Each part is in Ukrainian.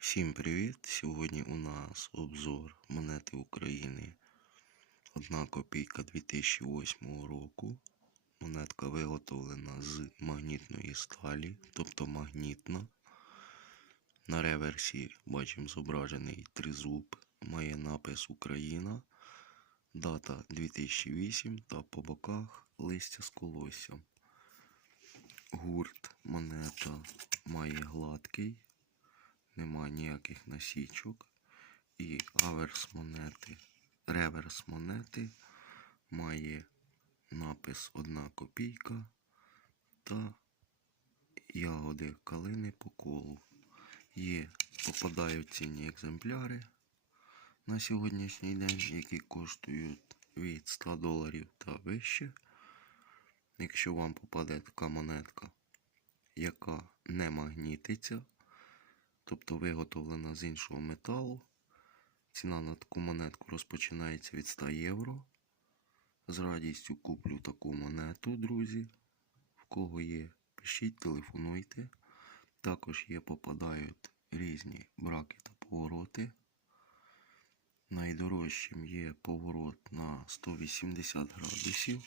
Всім привіт! Сьогодні у нас обзор монети України. Одна копійка 2008 року. Монетка виготовлена з магнітної сталі, тобто магнітна. На реверсі бачимо зображений тризуб, має напис Україна, дата 2008 та по боках листя з колоссям. Гурт монета має гладкий, нема ніяких насічок. І аверс монети, реверс монети має напис 1 копійка та ягоди калини по колу. Є, попадають цінні екземпляри на сьогоднішній день, які коштують від 100 доларів та вище. Якщо вам попаде така монетка, яка не магнітиться, тобто виготовлена з іншого металу, ціна на таку монетку розпочинається від 100 євро. З радістю куплю таку монету, друзі. В кого є, пишіть, телефонуйте. Також є попадають різні браки та повороти. Найдорожчим є поворот на 180 градусів.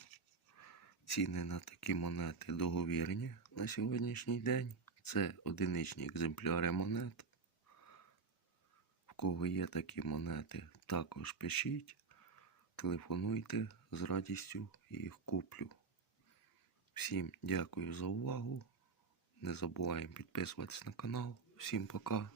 Ціни на такі монети договірні на сьогоднішній день. Це одиничні екземпляри монет. В кого є такі монети, також пишіть, телефонуйте з радістю їх куплю. Всім дякую за увагу. Не забуваємо підписуватись на канал. Всім пока.